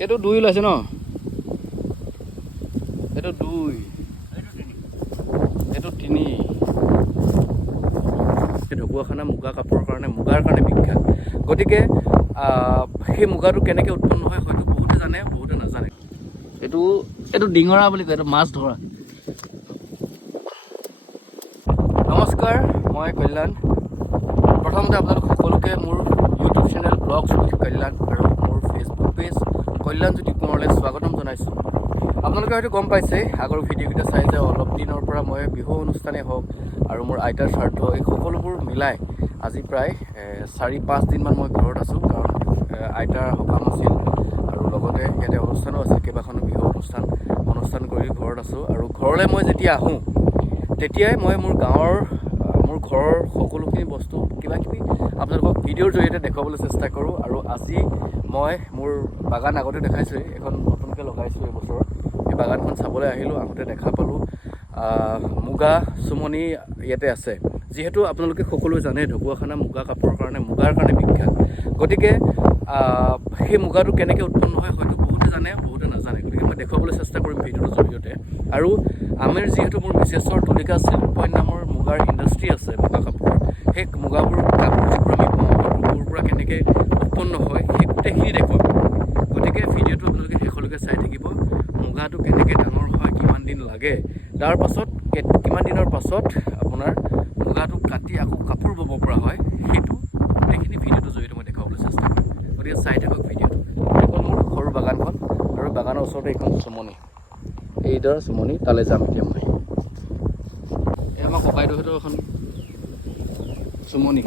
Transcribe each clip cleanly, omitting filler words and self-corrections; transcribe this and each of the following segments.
এইটো 2 ওলাইছে ন? এইটো 2, এইটো 3। ঢকুৱাখানা মুগা কাপোৰৰ কাৰণে, মুগাৰ কাৰণে বিখ্যাত। গতিকে সেই মুগাটো কেনেকৈ উৎপন্ন হয় হয়তো বহুতে জানে, বহুতে নাজানে। এইটো ডিঙৰা বুলি কয়, এইটো মাছ ধৰা। নমস্কাৰ, মই কল্যাণ। প্ৰথমতে আপোনালোক সকলোকে মোৰ ইউটিউব চেনেল ব্লগছ উইথ কল্যাণ আৰু মোৰ ফেচবুক পেজ কল্যাণজ্যোতি কোঁৱৰলৈ স্বাগতম জনাইছোঁ। আপোনালোকে হয়তো গম পাইছে, আগৰ ভিডিঅ'কেইটা চাই যে অলপ দিনৰ পৰা মই বিহু অনুষ্ঠানেই হওক আৰু মোৰ আইতাৰ শ্ৰাদ্ধ, এই সকলোবোৰ মিলাই আজি প্ৰায় 4-5 দিনমান মই ঘৰত আছোঁ। কাৰণ আইতাৰ সকাম আছিল আৰু লগতে ইয়াতে অনুষ্ঠানো আছিল, কেইবাখনো বিহু অনুষ্ঠান কৰি ঘৰত আছোঁ। আৰু ঘৰলৈ মই যেতিয়া আহোঁ তেতিয়াই মই মোৰ ঘৰৰ সকলোখিনি বস্তু কিবাকিবি আপোনালোকক ভিডিঅ'ৰ জৰিয়তে দেখুৱাবলৈ চেষ্টা কৰোঁ। আৰু আজি মই মোৰ বাগান আগতে দেখাইছোঁৱেই, এখন নতুনকৈ লগাইছোঁ এইবছৰত। এই বাগানখন চাবলৈ আহিলোঁ, আহোঁতে দেখা পালোঁ মুগা চুমনি ইয়াতে আছে। যিহেতু আপোনালোকে সকলোৱে জানে ঢকুৱাখানা মুগা কাপোৰৰ কাৰণে, মুগাৰ কাৰণে বিখ্যাত। গতিকে সেই মুগাটো কেনেকৈ উৎপন্ন হয় হয়তো বহুতে জানে, বহুতে নাজানে। গতিকে মই দেখুৱাবলৈ চেষ্টা কৰিম ভিডিঅ'টোৰ জৰিয়তে। আৰু আমাৰ যিহেতু মোৰ মিছেছৰ তুলিকা চিল্ক পইণ্ট নামৰ মুগাৰ ইণ্ডাষ্ট্ৰি আছে, মুগা কাপোৰৰ, সেই কাপোৰ যিবোৰ আমি পাওঁ ক'ৰ পৰা কেনেকৈ উৎপন্ন হয় সেই গোটেইখিনি দেখুৱাম। গতিকে ভিডিঅ'টো আপোনালোকে শেষলৈকে চাই থাকিব। মুগাটো কেনেকৈ ডাঙৰ হয়, কিমান দিন লাগে, তাৰ পাছত কিমান দিনৰ পাছত আপোনাৰ মুগাটো কাটি আকৌ কাপোৰ বব পৰা হয়, সেইটো গোটেইখিনি ভিডিঅ'টোৰ জৰিয়তে মই দেখুৱাবলৈ চেষ্টা কৰিম। গতিকে চাই থাকক ভিডিঅ'টো। এইখন মোৰ সৰু বাগানখন, আৰু বাগানৰ ওচৰতে এইখন চুমনি, এইডৰ চুমনি, তালৈ যাম এতিয়া মই। এই আমাৰ ককাইদেউহঁতৰ এখন চুমনি।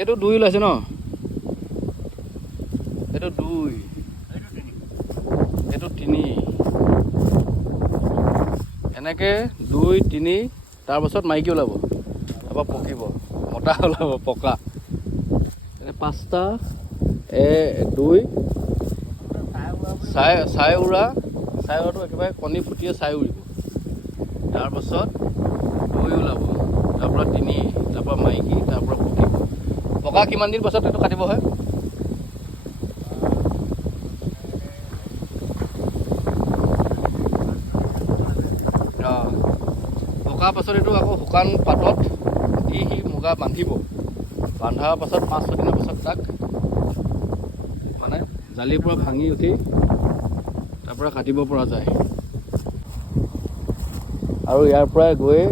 এইটো 2 ওলাইছে ন? এইটো 2, এইটো 3। এনেকৈ 2, 3, তাৰপাছত মাইকী ওলাব, তাৰপৰা পকিব, মতা ওলাব পকা। এনে 5টা 2 চাই উৰাটো একেবাৰে কণী ফুটিয়ে চাই উৰিব। তাৰপাছত 2 ওলাব, তাৰপৰা 3, তাৰপৰা মাইকী, তাৰপৰা পকিব। পকা কিমান দিন পাছত এইটো কাটিব হয়? পকাৰ পাছত এইটো আকৌ শুকান পাতত দি সি মুগা বান্ধিব। বান্ধাৰ পাছত 5-6 দিনৰ পাছত তাক মানে জালিৰ পৰা ভাঙি উঠি তাৰ পৰা কাটিব পৰা যায়। আৰু ইয়াৰ পৰাই গৈ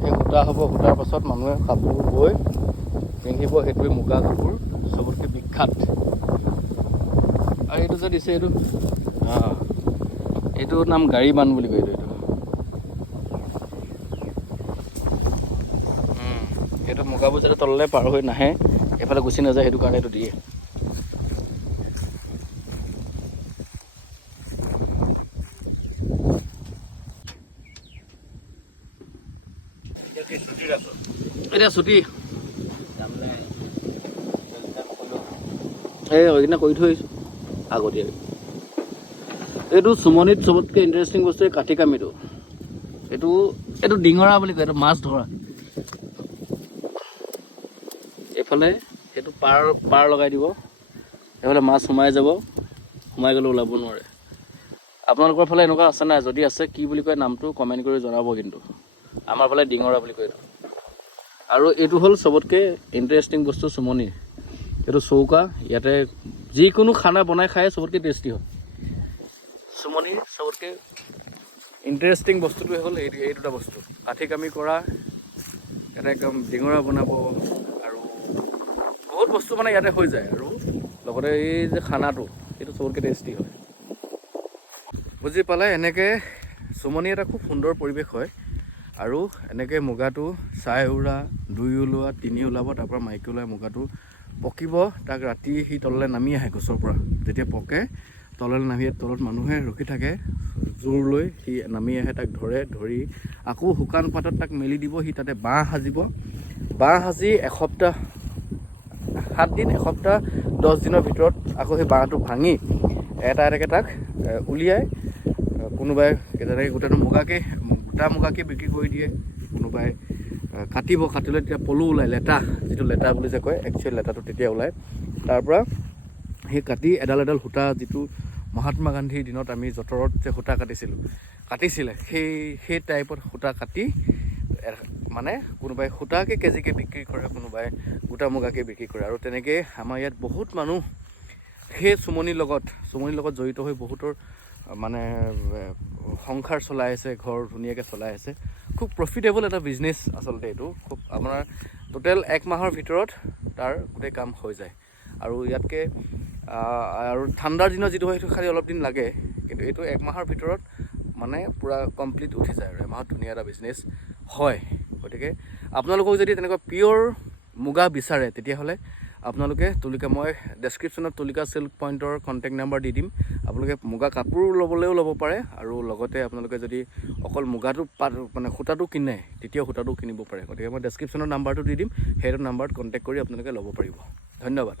সেই সূতা হ'ব, সূতাৰ পাছত মানুহে কাপোৰ বৈ পিন্ধিব। সেইটোৱে মুগা কাপোৰ চবতকৈ বিখ্যাত। আৰু এইটো যে দিছে, এইটো নাম গাড়ী বান বুলি কয়। এইটো মুগাবোৰ যাতে তললৈ পাৰ হৈ নাহে, এইফালে গুচি নাযায়, সেইটো কাৰণে এইটো দিয়ে। এতিয়া ছুটি এই সেইদিনা কৰি থৈ আহিছোঁ আগতীয়াকৈ। এইটো চুমনিত চবতকৈ ইণ্টাৰেষ্টিং বস্তু এই কাঠি কামিটো। এইটো ডিঙৰা বুলি কয়, এইটো মাছ ধৰা। এইফালে সেইটো পাৰ লগাই দিব, এইফালে মাছ সোমাই যাব, সোমাই গ'লে ওলাব নোৱাৰে। আপোনালোকৰ ফালে এনেকুৱা আছে নাই? যদি আছে, কি বুলি কয় নামটো কমেণ্ট কৰি জনাব। কিন্তু আমাৰ ফালে ডিঙৰা বুলি কয় এইটো। আৰু এইটো হ'ল চবতকৈ ইণ্টাৰেষ্টিং বস্তু চুমনিৰ। এইটো চৌকা, ইয়াতে যিকোনো খানা বনাই খাই চবতকৈ টেষ্টি হয়। চুমনিৰ চবতকৈ ইণ্টাৰেষ্টিং বস্তুটোৱে হ'ল এই দুটা বস্তু, কাঠি কামি কৰা, ইয়াতে একদম ডিঙৰা বনাব, আৰু বহুত বস্তু মানে ইয়াতে হৈ যায়। আৰু লগতে এই যে খানাটো, সেইটো চবতকৈ টেষ্টি হয়। বুজি পালে? এনেকৈ চুমনি এটা খুব সুন্দৰ পৰিৱেশ হয়। আৰু এনেকৈ মুগাটো চাই উৰা, 2 ওলোৱা, 3 ওলাব, তাৰপৰা মাইকী ওলাই মুগাটো পকিব। তাক ৰাতি সি তললৈ নামি আহে গছৰ পৰা। যেতিয়া পকে তললৈ নামি, তলত মানুহে ৰখি থাকে জোৰ লৈ, সি নামি আহে, তাক ধৰি আকৌ শুকান পাতত তাক মেলি দিব। সি তাতে বাঁহ সাজিব। বাঁহ সাজি 7 দিন, 10 দিনৰ ভিতৰত আকৌ সেই বাঁহটো ভাঙি এটা এটাকৈ তাক উলিয়াই, কোনোবাই তেনেকৈ গোটেইটো গোটা মুগাকে বিক্ৰী কৰি দিয়ে, কোনোবাই কাটিলে তেতিয়া পলু ওলায়, লেটা, যিটো লেটা বুলি যে কয়, একচুৱেলি লেটাটো তেতিয়া ওলায়। তাৰপৰা সেই কাটি এডাল এডাল সূতা যিটো মহাত্মা গান্ধীৰ দিনত আমি যঁতৰত যে সূতা কাটিছিলে সেই টাইপত সূতা কাটি মানে কোনোবাই সূতাকে কেজিকে বিক্ৰী কৰে, কোনোবাই গোটা মুগাকে বিক্ৰী কৰে। আৰু তেনেকৈ আমাৰ ইয়াত বহুত মানুহ সেই চুমনিৰ লগত জড়িত হৈ বহুতৰ মানে সংসাৰ চলাই আছে, ঘৰ ধুনীয়াকৈ চলাই আছে। খুব প্ৰফিটেবল এটা বিজনেছ আচলতে এইটো। খুব আপোনাৰ টোটেল 1 মাহৰ ভিতৰত তাৰ গোটেই কাম হৈ যায়। আৰু ইয়াতকৈ আৰু ঠাণ্ডাৰ দিনত যিটো হয় সেইটো খালি অলপ দিন লাগে, কিন্তু এইটো 1 মাহৰ ভিতৰত মানে পূৰা কমপ্লিট উঠি যায় আৰু এমাহত ধুনীয়া এটা বিজনেছ হয়। গতিকে আপোনালোকক যদি তেনেকুৱা পিয়'ৰ মুগা বিচাৰে তেতিয়াহ'লে আপোনালোকে মই ডেছক্ৰিপশ্যনত তুলিকা চিল্ক পইণ্টৰ কণ্টেক্ট নাম্বাৰ দি দিম। আপোনালোকে মুগা কাপোৰ ল'বলৈও ল'ব পাৰে, আৰু লগতে আপোনালোকে যদি অকল মুগাটো মানে সূতাটো কিনে তেতিয়াও সূতাটো কিনিব পাৰে। গতিকে মই ডেছক্ৰিপশ্যনৰ নাম্বাৰটো দি দিম, সেইটো নাম্বাৰত কণ্টেক্ট কৰি আপোনালোকে ল'ব পাৰিব। ধন্যবাদ।